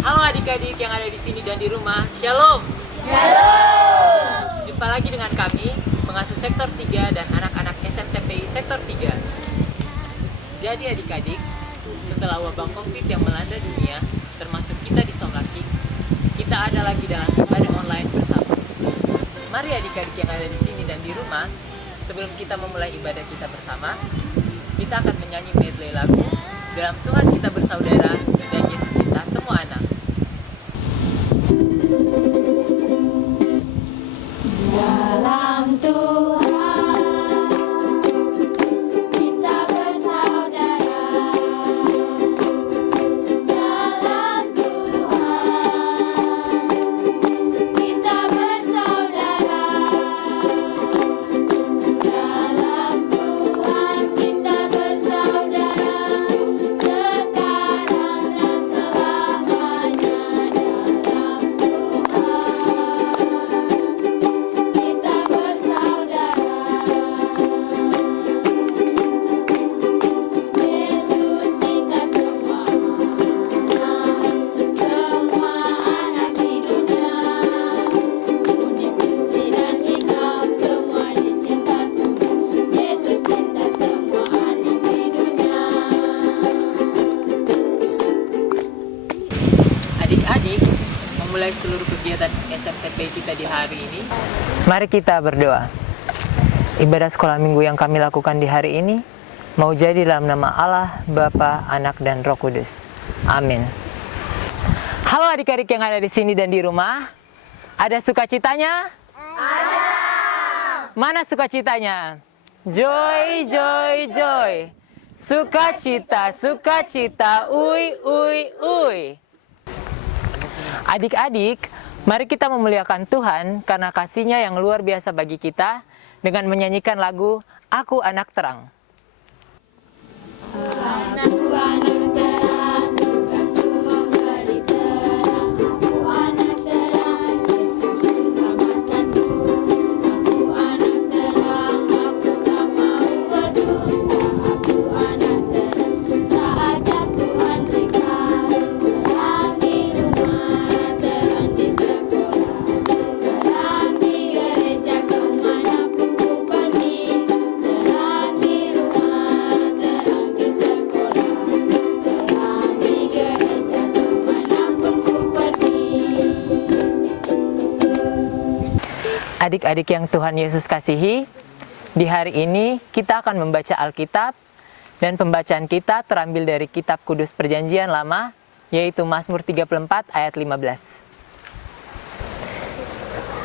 Halo adik-adik yang ada di sini dan di rumah, Shalom. Jumpa lagi dengan kami, pengasuh sektor 3 dan anak-anak SMTPI sektor 3. Jadi adik-adik, setelah wabah COVID yang melanda dunia, termasuk kita di Somlaki, kita ada lagi dalam ibadah online bersama. Mari adik-adik yang ada di sini dan di rumah, sebelum kita memulai ibadah kita bersama, kita akan menyanyi medley lagu Dalam Tuhan Kita Bersaudara dan Yesus Cinta Semua Anak. Dalam Tuhan kita bersaudara. Dalam Tuhan kita bersaudara. Dalam Tuhan kita bersaudara. Sekarang dan selamanya. Dalam Tuhan kita bersaudara. Yesus cinta semua anak di dunia. Kuning, putih dan hitam semua dicinta Tuhan. Yesus cinta semua anak di dunia. Adik-adik, memulai seluruh kegiatan SMTP kita di hari ini, mari kita berdoa. Ibadah sekolah minggu yang kami lakukan di hari ini mau jadi dalam nama Allah, Bapa, Anak, dan Roh Kudus. Amin. Halo adik-adik yang ada di sini dan di rumah. Ada sukacitanya? Ada. Mana sukacitanya? Joy, joy, joy. Sukacita, sukacita, ui, ui, ui. Adik-adik, mari kita memuliakan Tuhan karena kasih-Nya yang luar biasa bagi kita dengan menyanyikan lagu Aku Anak Terang. Aku anak terang, tugasku memberi terang. Aku anak terang, Yesus selamatkanku. Aku anak terang, aku tak mau berdusta. Aku anak terang, tak ada Tuhan berikan. Terang di rumah, terang di sekolah, terang di gereja kemanapun ku pergi. Terang di rumah, terang di sekolah, terang di gereja kemanapun ku pergi. Adik-adik yang Tuhan Yesus kasihi, di hari ini kita akan membaca Alkitab dan pembacaan kita terambil dari Kitab Kudus Perjanjian Lama, yaitu Mazmur 34 ayat 15.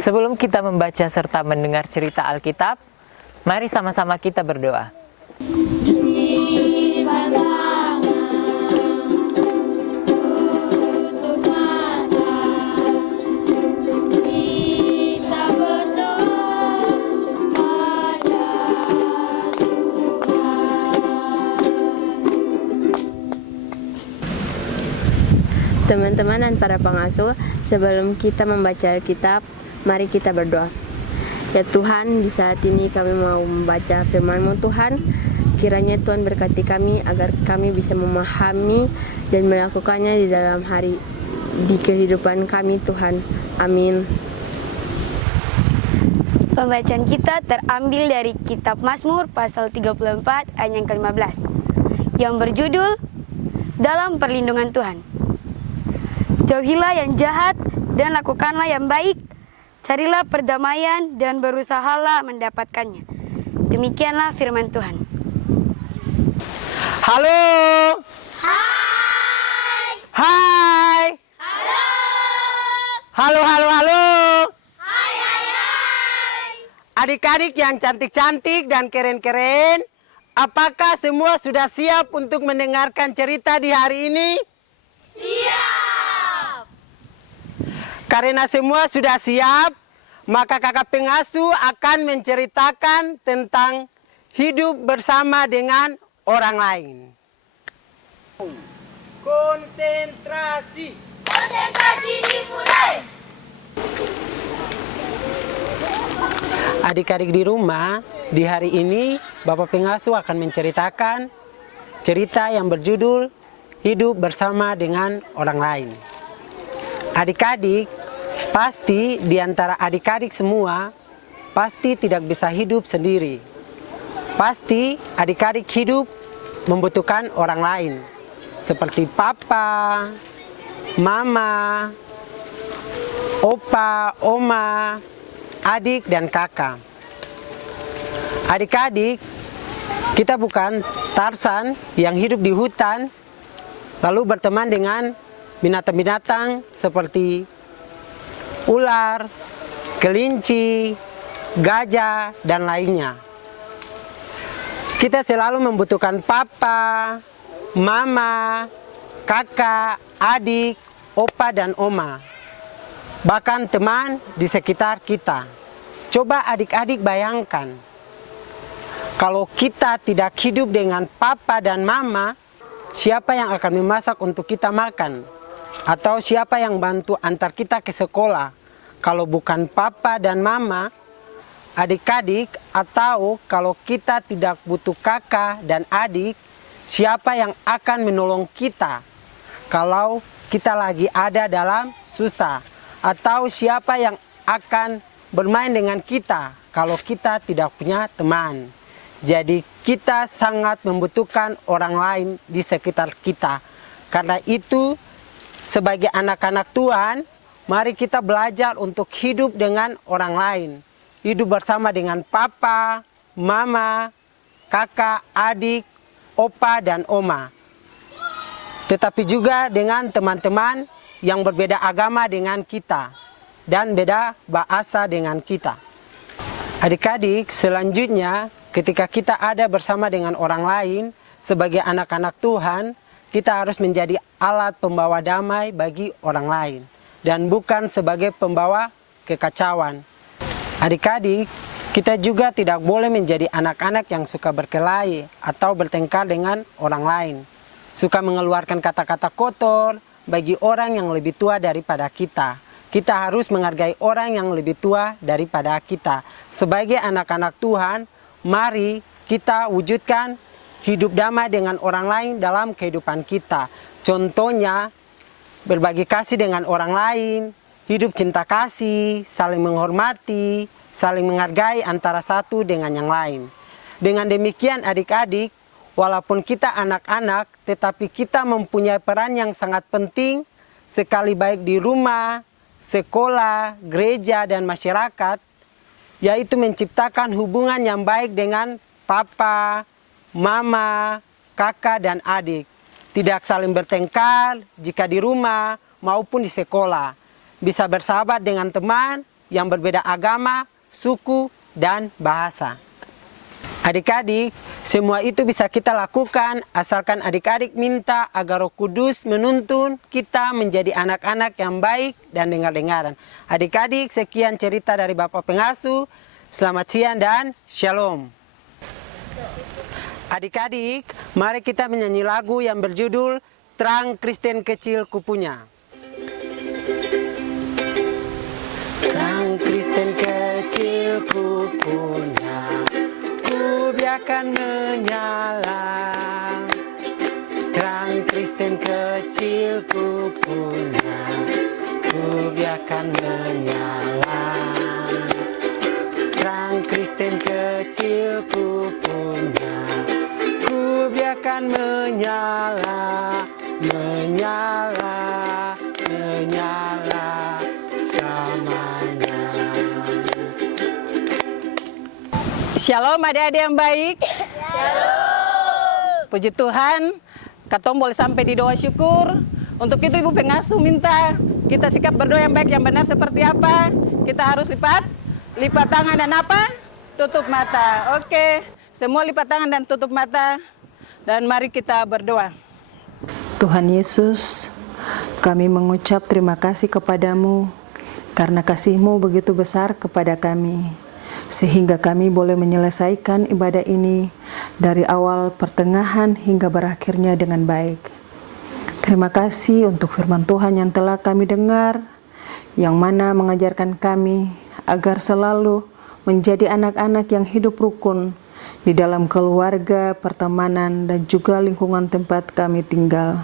Sebelum kita membaca serta mendengar cerita Alkitab, mari sama-sama kita berdoa. Lipat tangan, tutup mata, kita berdoa pada Tuhan. Teman-teman dan para pengasuh, sebelum kita membaca Alkitab, mari kita berdoa. Ya Tuhan, di saat ini kami mau membaca firman-Mu Tuhan. Kiranya Tuhan berkati kami agar kami bisa memahami dan melakukannya di dalam hari di kehidupan kami Tuhan. Amin. Pembacaan kita terambil dari Kitab Mazmur pasal 34 ayat yang ke-15 yang berjudul Dalam Perlindungan Tuhan. Jauhilah yang jahat dan lakukanlah yang baik. Carilah perdamaian dan berusahalah mendapatkannya. Demikianlah firman Tuhan. Halo. Hai. Hai. Halo. Halo, halo, halo. Hai, hai, hai. Adik-adik yang cantik-cantik dan keren-keren, apakah semua sudah siap untuk mendengarkan cerita di hari ini? Siap. Karena semua sudah siap, maka kakak pengasuh akan menceritakan tentang hidup bersama dengan orang lain. Konsentrasi. Konsentrasi dimulai. Adik-adik di rumah, di hari ini Bapak Pengasuh akan menceritakan cerita yang berjudul Hidup Bersama dengan Orang Lain. Adik-adik, pasti di antara adik-adik semua, pasti tidak bisa hidup sendiri. Pasti adik-adik hidup membutuhkan orang lain, seperti papa, mama, opa, oma, adik, dan kakak. Adik-adik, kita bukan Tarzan yang hidup di hutan, lalu berteman dengan binatang-binatang seperti ular, kelinci, gajah, dan lainnya. Kita selalu membutuhkan papa, mama, kakak, adik, opa, dan oma. Bahkan teman di sekitar kita. Coba adik-adik bayangkan, kalau kita tidak hidup dengan papa dan mama, siapa yang akan memasak untuk kita makan? Atau siapa yang bantu antar kita ke sekolah? Kalau bukan papa dan mama, adik-adik, atau kalau kita tidak butuh kakak dan adik, siapa yang akan menolong kita kalau kita lagi ada dalam susah? Atau siapa yang akan bermain dengan kita kalau kita tidak punya teman? Jadi kita sangat membutuhkan orang lain di sekitar kita. Karena itu, sebagai anak-anak Tuhan, mari kita belajar untuk hidup dengan orang lain. Hidup bersama dengan papa, mama, kakak, adik, opa, dan oma. Tetapi juga dengan teman-teman yang berbeda agama dengan kita dan beda bahasa dengan kita. Adik-adik, selanjutnya ketika kita ada bersama dengan orang lain sebagai anak-anak Tuhan, kita harus menjadi alat pembawa damai bagi orang lain dan bukan sebagai pembawa kekacauan. Adik-adik, kita juga tidak boleh menjadi anak-anak yang suka berkelahi atau bertengkar dengan orang lain. Suka mengeluarkan kata-kata kotor bagi orang yang lebih tua daripada kita. Kita harus menghargai orang yang lebih tua daripada kita. Sebagai anak-anak Tuhan, mari kita wujudkan hidup damai dengan orang lain dalam kehidupan kita. Contohnya, berbagi kasih dengan orang lain, hidup cinta kasih, saling menghormati, saling menghargai antara satu dengan yang lain. Dengan demikian adik-adik, walaupun kita anak-anak, tetapi kita mempunyai peran yang sangat penting sekali baik di rumah, sekolah, gereja, dan masyarakat, yaitu menciptakan hubungan yang baik dengan papa, mama, kakak, dan adik. Tidak saling bertengkar jika di rumah maupun di sekolah. Bisa bersahabat dengan teman yang berbeda agama, suku, dan bahasa. Adik-adik, semua itu bisa kita lakukan asalkan adik-adik minta agar Roh Kudus menuntun kita menjadi anak-anak yang baik dan dengar-dengaran. Adik-adik, sekian cerita dari Bapak Pengasuh. Selamat siang dan shalom. Adik-adik, mari kita menyanyi lagu yang berjudul Terang Kristen Kecil Kupunya. Terang Kristen kecil kupunya, ku biarkan menyala. Terang Kristen kecil kupunya, ku biarkan menyala. Terang Kristen kecil kupunya, ku biarkan menyala, menyala, menyala selamanya. Shalom adik-adik yang baik. Shalom. Puji Tuhan, katong boleh sampai di doa syukur. Untuk itu Ibu Pengasuh minta kita sikap berdoa yang baik, yang benar seperti apa? Kita harus lipat tangan dan apa? Tutup mata. Oke, semua lipat tangan dan tutup mata. Dan mari kita berdoa. Tuhan Yesus, kami mengucap terima kasih kepadamu karena kasih-Mu begitu besar kepada kami, sehingga kami boleh menyelesaikan ibadah ini dari awal, pertengahan, hingga berakhirnya dengan baik. Terima kasih untuk firman Tuhan yang telah kami dengar, yang mana mengajarkan kami agar selalu menjadi anak-anak yang hidup rukun di dalam keluarga, pertemanan, dan juga lingkungan tempat kami tinggal.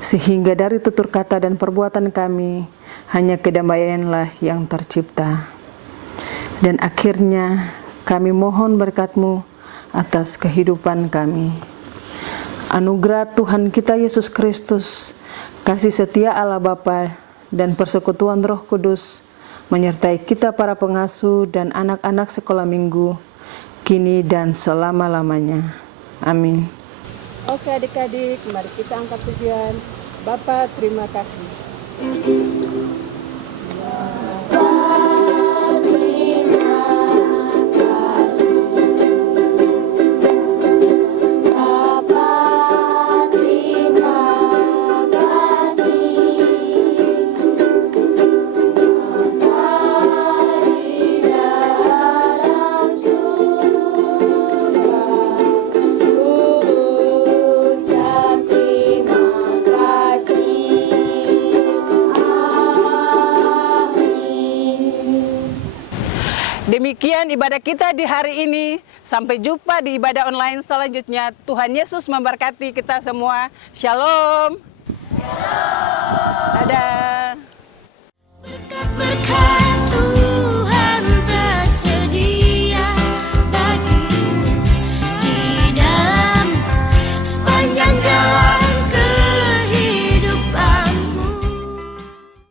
sehingga dari tutur kata dan perbuatan kami hanya kedamaianlah yang tercipta. Dan akhirnya kami mohon berkat-Mu atas kehidupan kami. Anugerah Tuhan kita Yesus Kristus, kasih setia Allah Bapa, dan persekutuan Roh Kudus menyertai kita para pengasuh dan anak-anak sekolah minggu, kini dan selama-lamanya. Amin. Oke adik-adik, mari kita angkat pujian. Bapa, terima kasih. Demikian ibadah kita di hari ini. Sampai jumpa di ibadah online selanjutnya. Tuhan Yesus memberkati kita semua. Shalom. Shalom. Dadah.